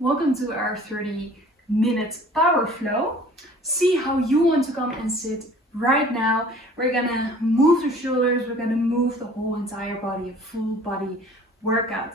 Welcome to our 30-minute power flow. See how you want to come and sit right now. We're gonna move the shoulders, we're gonna move the whole entire body, a full body workout.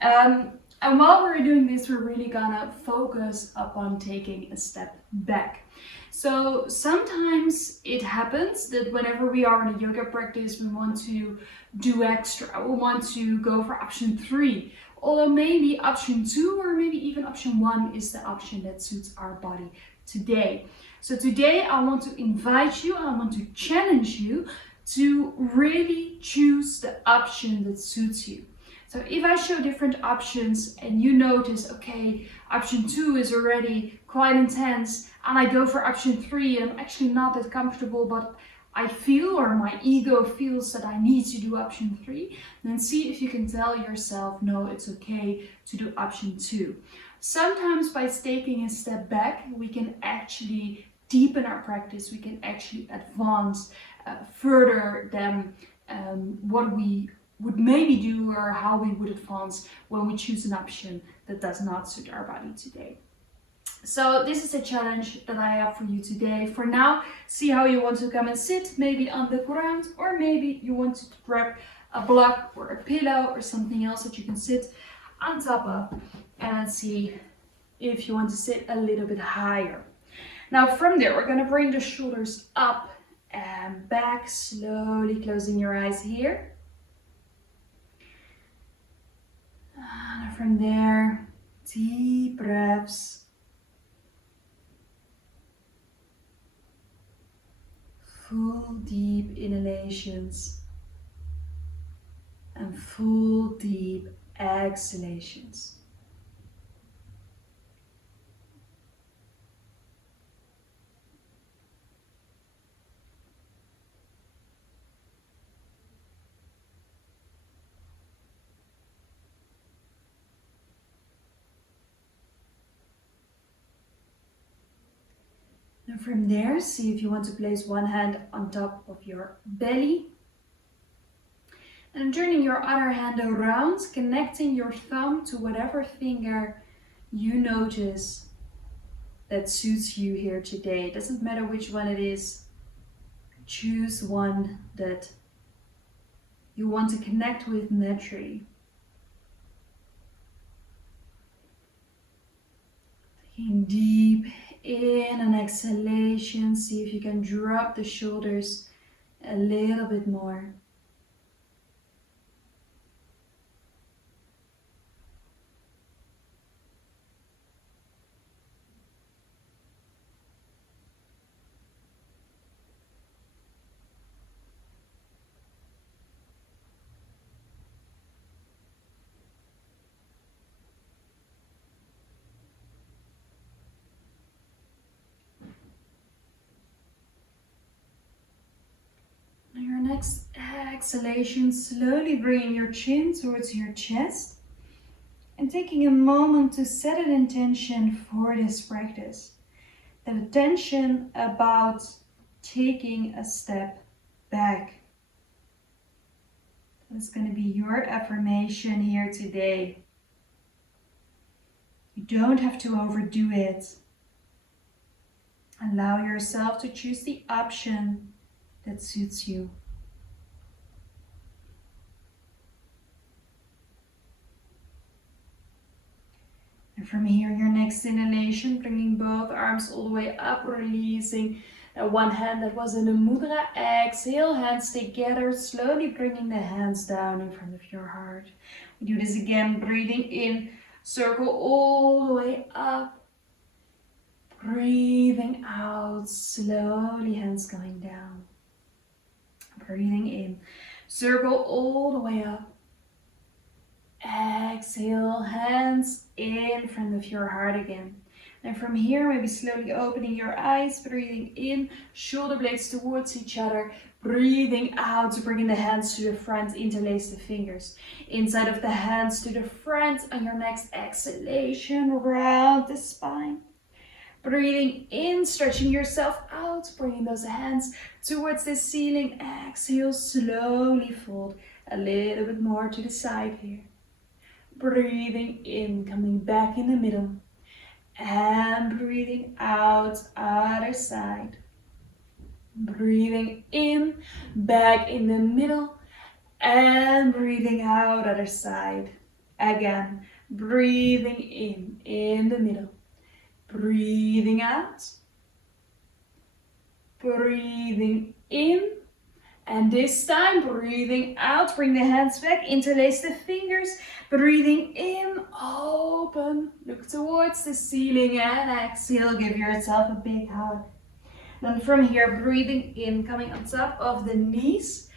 And while we're doing this, we're really gonna focus upon taking a step back. So sometimes it happens that whenever we are in a yoga practice, we want to do extra. We want to go for option 3. Although maybe option 2 or maybe even option 1 is the option that suits our body today. So today I want to invite you, I want to challenge you to really choose the option that suits you. So if I show different options and you notice, okay, option 2 is already quite intense and I go for option 3 and I'm actually not that comfortable, but I feel, or my ego feels, that I need to do option 3, then see if you can tell yourself, no, it's okay to do option 2. Sometimes by taking a step back, we can actually deepen our practice, we can actually advance further than what we would maybe do or how we would advance when we choose an option that does not suit our body today. So this is a challenge that I have for you today. For now, see how you want to come and sit, maybe on the ground, or maybe you want to grab a block or a pillow or something else that you can sit on top of, and see if you want to sit a little bit higher. Now from there, we're going to bring the shoulders up and back, slowly closing your eyes here. And from there, deep breaths. Full deep inhalations and full deep exhalations. And from there, see if you want to place one hand on top of your belly. And turning your other hand around, connecting your thumb to whatever finger you notice that suits you here today. It doesn't matter which one it is. Choose one that you want to connect with naturally. Taking deep in and exhalation, see if you can drop the shoulders a little bit more. Next exhalation, slowly bringing your chin towards your chest and taking a moment to set an intention for this practice. The intention about taking a step back. That's going to be your affirmation here today. You don't have to overdo it. Allow yourself to choose the option that suits you. And from here, your next inhalation, bringing both arms all the way up, releasing one hand that was in a mudra. Exhale, hands together, slowly bringing the hands down in front of your heart. We do this again, breathing in, circle all the way up. Breathing out, slowly hands going down. Breathing in, circle all the way up. Exhale, hands in front of your heart again. And from here, maybe slowly opening your eyes, breathing in, shoulder blades towards each other, breathing out, bringing the hands to the front, interlace the fingers. Inside of the hands to the front, on your next exhalation, round the spine. Breathing in, stretching yourself out, bringing those hands towards the ceiling. Exhale, slowly fold a little bit more to the side here. Breathing in, coming back in the middle. And breathing out, other side. Breathing in, back in the middle. And breathing out, other side. Again, breathing in the middle. Breathing out. Breathing in. And this time, breathing out, bring the hands back, interlace the fingers, breathing in, open, look towards the ceiling, and exhale, give yourself a big hug. Then from here, breathing in, coming on top of the knees,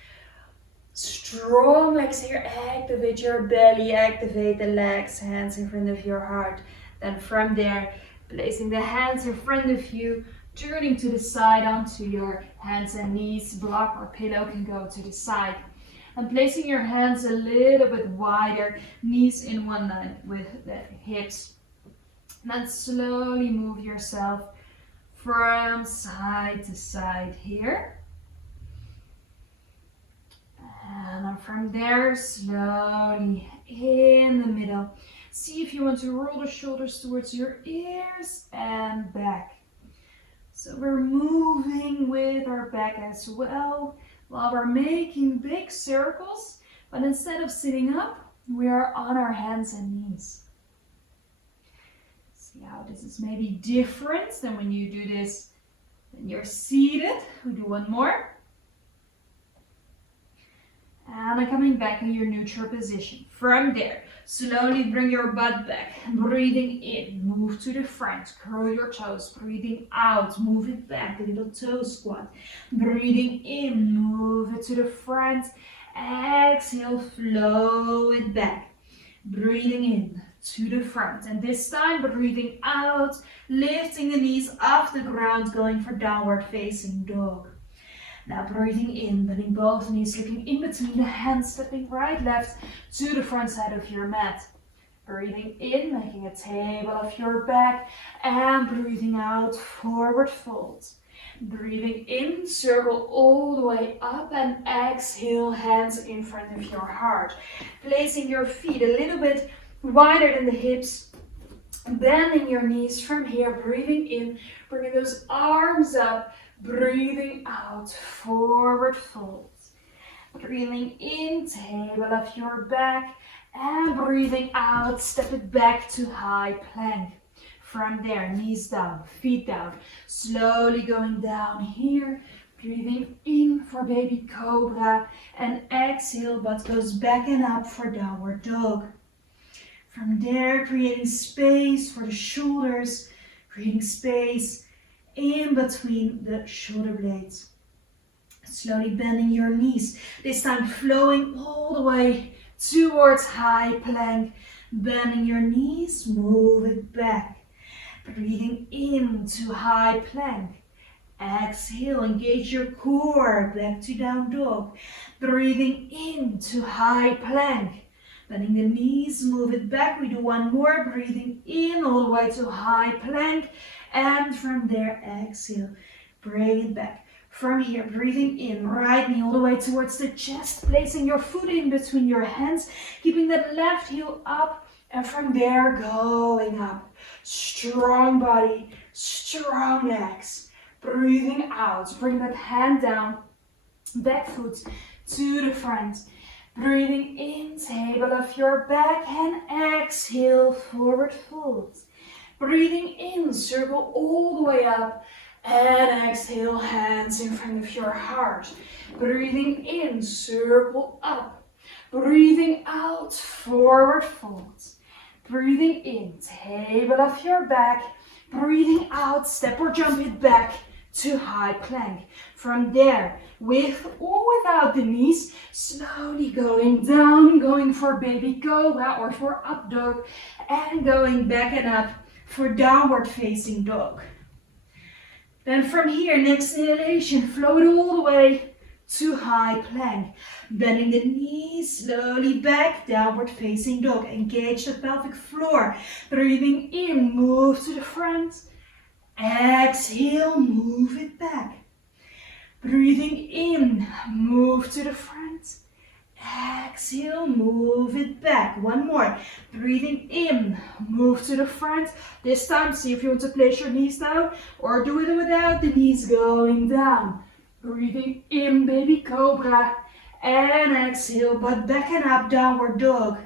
strong legs here, activate your belly, activate the legs, hands in front of your heart. Then from there, placing the hands in front of you, turning to the side onto your hands and knees, block or pillow can go to the side. And placing your hands a little bit wider, knees in one line with the hips. And then slowly move yourself from side to side here. And then from there, slowly in the middle. See if you want to roll the shoulders towards your ears and back. So we're moving with our back as well, while we're making big circles, but instead of sitting up, we are on our hands and knees. See how this is maybe different than when you do this when you're seated. We do one more. And then coming back in your neutral position. From there, slowly bring your butt back. Breathing in, move to the front, curl your toes. Breathing out, move it back, a little toe squat. Breathing in, move it to the front. Exhale, flow it back. Breathing in to the front. And this time, breathing out, lifting the knees off the ground, going for downward facing dog. Now breathing in, bending both knees, looking in between the hands, stepping right, left to the front side of your mat. Breathing in, making a table of your back, and breathing out, forward fold. Breathing in, circle all the way up, and exhale, hands in front of your heart. Placing your feet a little bit wider than the hips, bending your knees from here, breathing in, bringing those arms up. Breathing out, forward fold. Breathing in, table of your back. And breathing out, step it back to high plank. From there, knees down, feet down. Slowly going down here. Breathing in for baby cobra. And exhale, butt goes back and up for downward dog. From there, creating space for the shoulders. Creating space in between the shoulder blades. Slowly bending your knees. This time flowing all the way towards high plank. Bending your knees, move it back. Breathing into high plank. Exhale, engage your core, back to down dog. Breathing into high plank. Bending the knees, move it back. We do one more. Breathing in all the way to high plank. And from there, exhale, bring it back. From here, breathing in, right knee all the way towards the chest, placing your foot in between your hands, keeping that left heel up, and from there, going up. Strong body, strong legs. Breathing out, bring that hand down, back foot to the front. Breathing in, table of your back, and exhale, forward fold. Breathing in, circle all the way up, and exhale, hands in front of your heart. Breathing in, circle up. Breathing out, forward fold. Breathing in, table of your back. Breathing out, step or jump it back to high plank. From there, with or without the knees, slowly going down, going for baby cobra or for up dog, and going back and up for downward facing dog. Then from here, next inhalation, float all the way to high plank. Bending the knees slowly back, downward facing dog. Engage the pelvic floor. Breathing in, move to the front. Exhale, move it back. Breathing in, move to the front. Exhale, move it back. One more. Breathing in, move to the front. This time, see if you want to place your knees down or do it without the knees going down. Breathing in, baby cobra. And exhale, butt back and up, downward dog.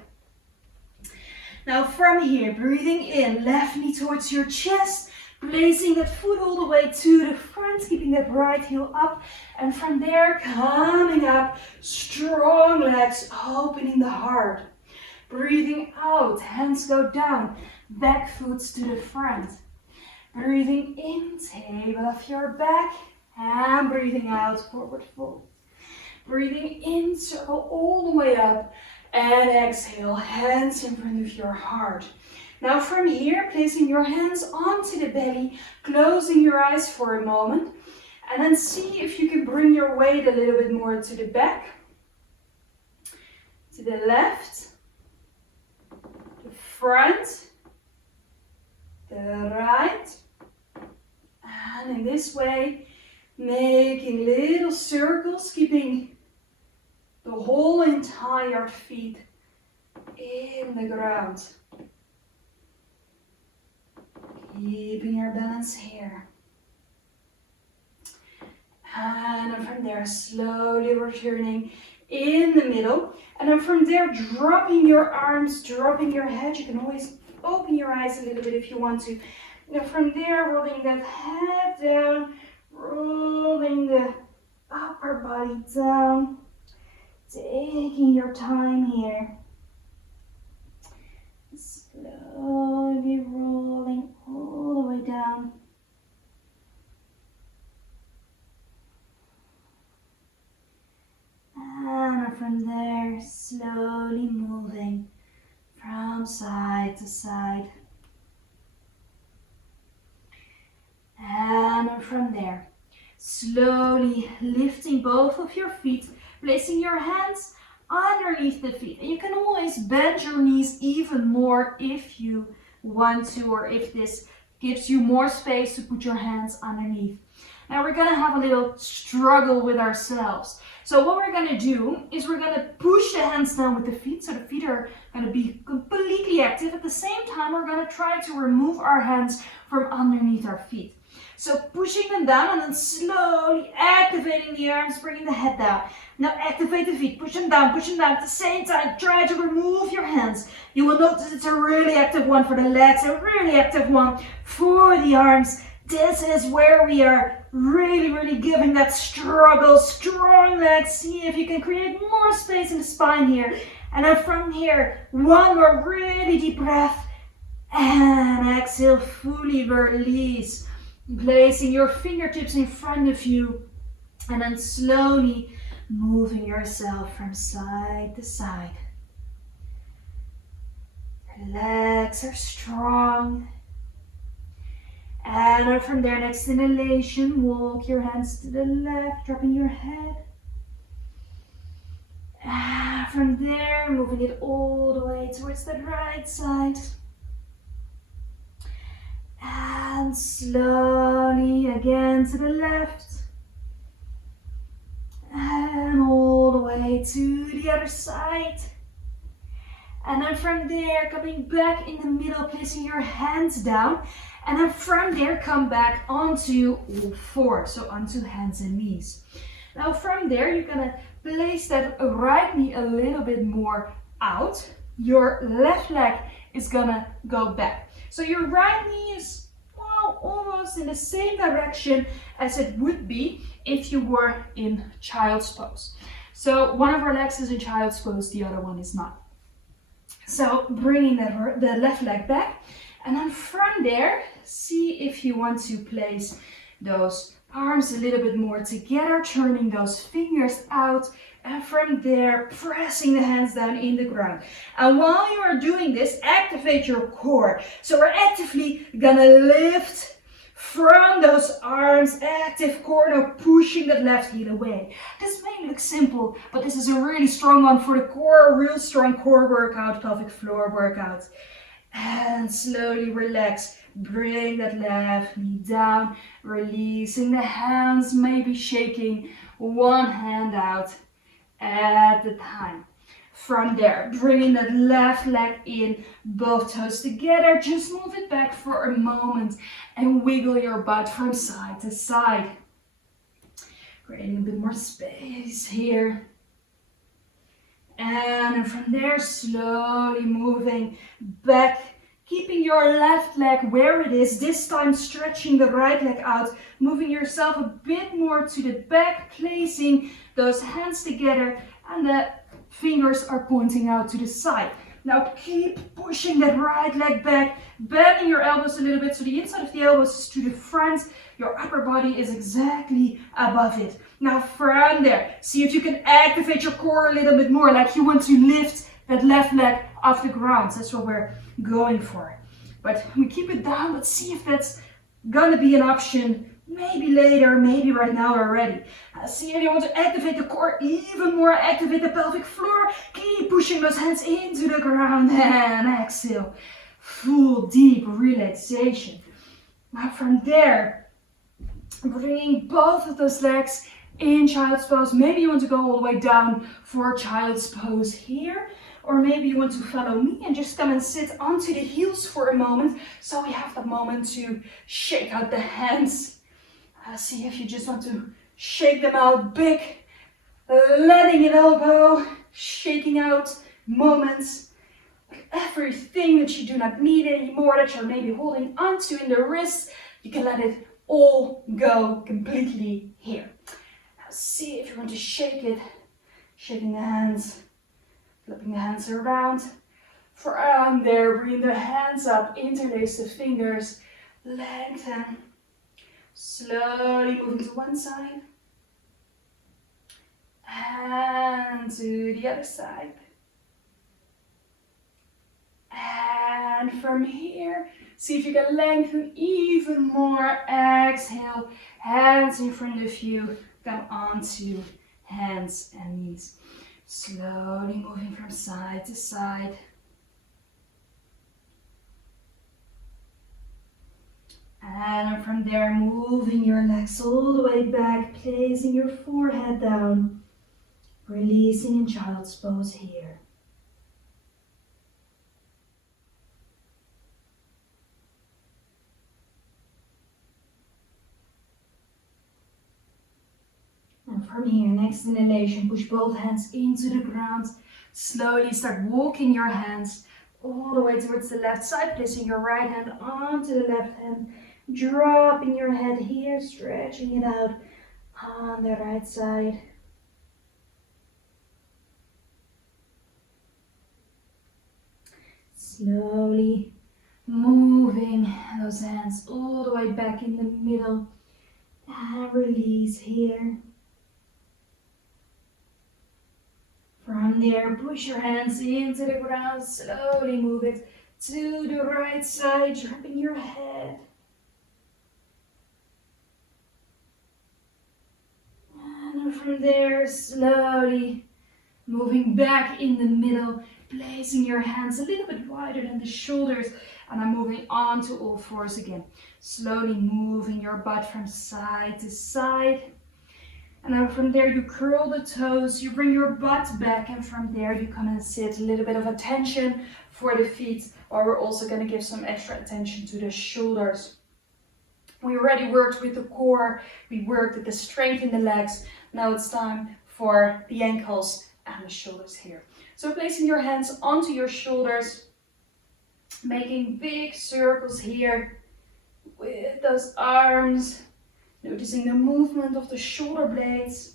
Now from here, breathing in, left knee towards your chest, placing that foot all the way to the front, keeping that right heel up. And from there, coming up, strong legs, opening the heart. Breathing out, hands go down, back foot to the front. Breathing in, table of your back, and breathing out, forward fold. Breathing in, circle all the way up, and exhale, hands in front of your heart. Now from here, placing your hands onto the belly, closing your eyes for a moment, and then see if you can bring your weight a little bit more to the back, to the left, the front, the right, and in this way, making little circles, keeping the whole entire feet in the ground. Keeping your balance here. And then from there, slowly returning in the middle. And then from there, dropping your arms, dropping your head. You can always open your eyes a little bit if you want to. And from there, rolling that head down, rolling the upper body down. Taking your time here. Slowly rolling all the way down. And from there, slowly moving from side to side. And from there, slowly lifting both of your feet, placing your hands underneath the feet. And you can always bend your knees even more if you want to, or if this gives you more space to put your hands underneath. Now we're gonna have a little struggle with ourselves. So what we're gonna do is we're gonna push the hands down with the feet, so the feet are gonna be completely active. At the same time, we're gonna try to remove our hands from underneath our feet. So pushing them down and then slowly activating the arms, bringing the head down. Now activate the feet, push them down at the same time. Try to remove your hands. You will notice it's a really active one for the legs, a really active one for the arms. This is where we are really giving that struggle, strong legs. See if you can create more space in the spine here. And then from here, one more really deep breath. And exhale, fully release. Placing your fingertips in front of you and then slowly moving yourself from side to side. Legs are strong. And then from there, next inhalation, walk your hands to the left, dropping your head. And from there, moving it all the way towards the right side. And slowly again to the left. And all the way to the other side. And then from there, coming back in the middle, placing your hands down. And then from there, come back onto all fours, so onto hands and knees. Now from there, you're gonna place that right knee a little bit more out. Your left leg is gonna go back. So your right knee is almost in the same direction as it would be if you were in child's pose. So one of our legs is in child's pose, the other one is not. So bringing the left leg back, and then from there, see if you want to place those arms a little bit more together, turning those fingers out, and from there, pressing the hands down in the ground. And while you are doing this, activate your core. So we're actively gonna lift from those arms, active core, now pushing that left heel away. This may look simple, but this is a really strong one for the core, a real strong core workout, pelvic floor workout. And slowly relax. Bring that left knee down, releasing the hands, maybe shaking one hand out. at a time. From there, bringing that left leg in, both toes together. Just move it back for a moment and wiggle your butt from side to side. Creating a bit more space here. And from there, slowly moving back, keeping your left leg where it is, this time stretching the right leg out, moving yourself a bit more to the back, placing those hands together, and the fingers are pointing out to the side. Now keep pushing that right leg back, bending your elbows a little bit so the inside of the elbows is to the front, your upper body is exactly above it. Now from there, see if you can activate your core a little bit more, like you want to lift that left leg off the ground. That's what we're going for. But we keep it down, but see if that's gonna be an option. Maybe later, maybe right now already. See if you want to activate the core even more, activate the pelvic floor. Keep pushing those hands into the ground and exhale. Full deep relaxation. Now from there, bringing both of those legs in child's pose. Maybe you want to go all the way down for child's pose here. Or maybe you want to follow me and just come and sit onto the heels for a moment. So we have that moment to shake out the hands. See if you just want to shake them out big, letting it all go, shaking out moments, everything that you do not need anymore, that you're maybe holding onto in the wrists, you can let it all go completely here. Now see if you want to shake it, shaking the hands, flipping the hands around. From there, bring the hands up, interlace the fingers, lengthen. Slowly moving to one side and to the other side. And from here, see if you can lengthen even more. Exhale, hands in front of you. Come onto hands and knees. Slowly moving from side to side. And from there, moving your legs all the way back, placing your forehead down, releasing in child's pose here. And from here, next inhalation, push both hands into the ground. Slowly start walking your hands all the way towards the left side, placing your right hand onto the left hand. Dropping your head here, stretching it out on the right side. Slowly moving those hands all the way back in the middle. And release here. From there, push your hands into the ground. Slowly move it to the right side, dropping your head. From there, slowly moving back in the middle, placing your hands a little bit wider than the shoulders, and I'm moving on to all fours again. Slowly moving your butt from side to side. And then from there, you curl the toes, you bring your butt back, and from there, you come and sit. A little bit of attention for the feet, or we're also going to give some extra attention to the shoulders. We already worked with the core, we worked with the strength in the legs. Now it's time for the ankles and the shoulders here. So placing your hands onto your shoulders, making big circles here with those arms, noticing the movement of the shoulder blades.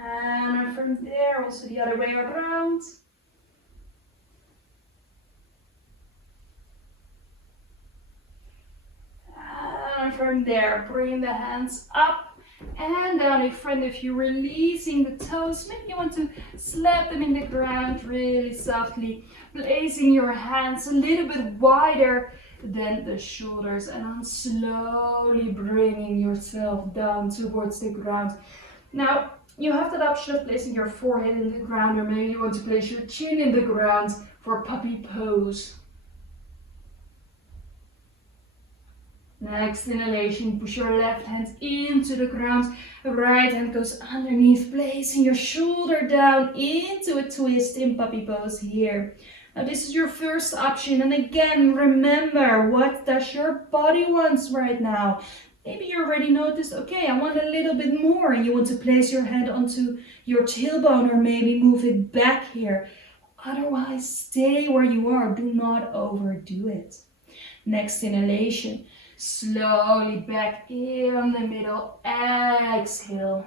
And from there, also the other way around. And from there, bring the hands up and down in front of you, releasing the toes. Maybe you want to slap them in the ground really softly, placing your hands a little bit wider than the shoulders, and then slowly bringing yourself down towards the ground. Now, you have that option of placing your forehead in the ground, or maybe you want to place your chin in the ground for puppy pose. Next inhalation, push your left hand into the ground. Right hand goes underneath, placing your shoulder down into a twist in puppy pose here. Now this is your first option, and again, remember, what does your body want right now? Maybe you already noticed, okay, I want a little bit more, and you want to place your hand onto your tailbone or maybe move it back here. Otherwise, stay where you are. Do not overdo it. Next inhalation, slowly back in the middle, exhale.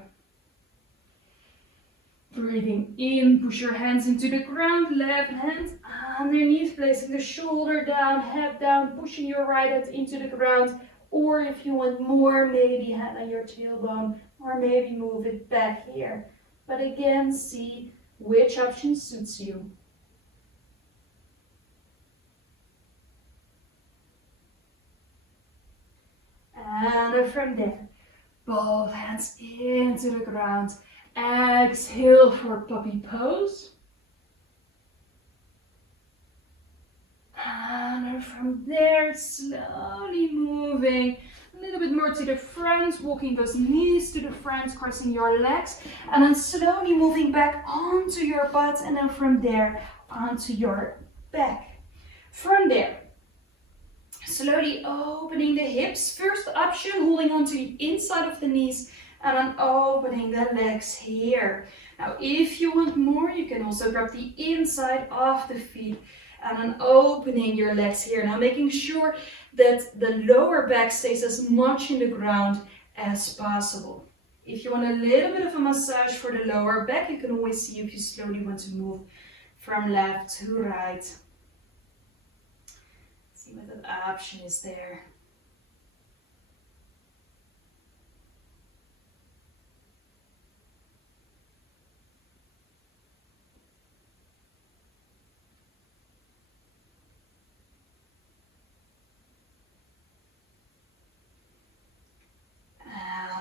Breathing in, push your hands into the ground, left hand underneath, placing the shoulder down, head down, pushing your right hand into the ground. Or if you want more, maybe hand on your tailbone, or maybe move it back here. But again, see which option suits you. And from there, both hands into the ground. Exhale for puppy pose. And from there, slowly moving a little bit more to the front, walking those knees to the front, crossing your legs, and then slowly moving back onto your butt, and then from there, onto your back. From there, slowly opening the hips. First option, holding onto the inside of the knees, and then opening the legs here. Now, if you want more, you can also grab the inside of the feet and then opening your legs here. Now, making sure that the lower back stays as much in the ground as possible. If you want a little bit of a massage for the lower back, you can always see if you slowly want to move from left to right. See what that option is there.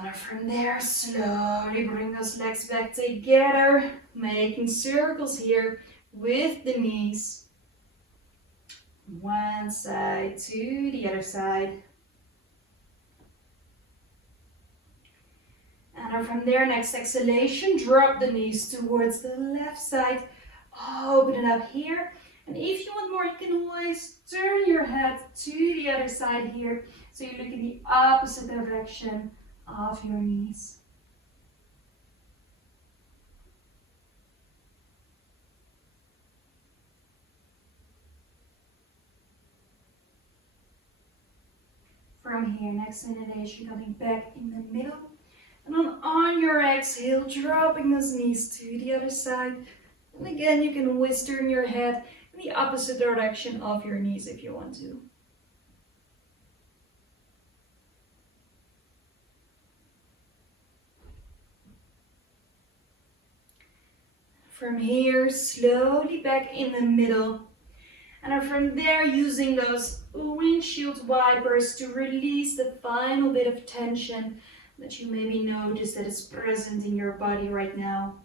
And from there, slowly bring those legs back together, making circles here with the knees. One side to the other side. And then from there, next exhalation, drop the knees towards the left side. Open it up here. And if you want more, you can always turn your head to the other side here. So you look in the opposite direction of your knees. From here, next inhalation, coming back in the middle. And then on your exhale, dropping those knees to the other side. And again, you can always turn your head in the opposite direction of your knees if you want to. From here, slowly back in the middle. And then from there, using those windshield wipers to release the final bit of tension that you maybe notice that is present in your body right now.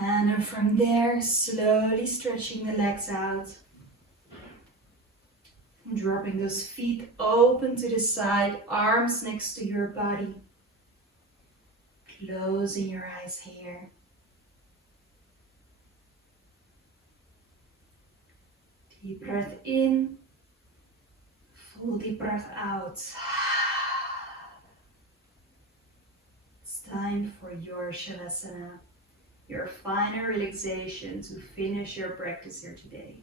And then from there, slowly stretching the legs out. Dropping those feet open to the side, arms next to your body. Closing your eyes here. Deep breath in, full deep breath out. It's time for your Shavasana, your final relaxation to finish your practice here today.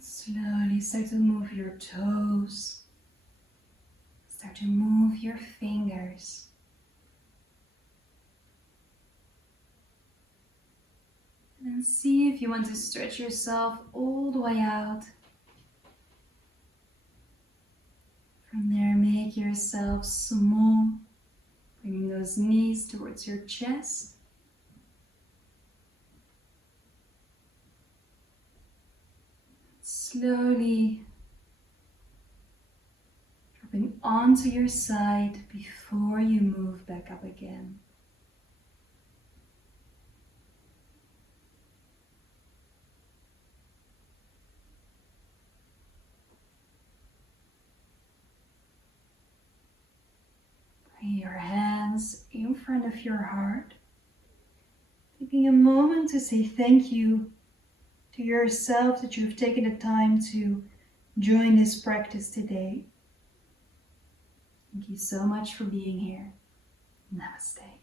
Slowly start to move your toes. Start to move your fingers. And see if you want to stretch yourself all the way out. From there, make yourself small, bringing those knees towards your chest. Slowly dropping onto your side before you move back up again. Bring your hands in front of your heart. Taking a moment to say thank you to yourself that you've taken the time to join this practice today. Thank you so much for being here. Namaste.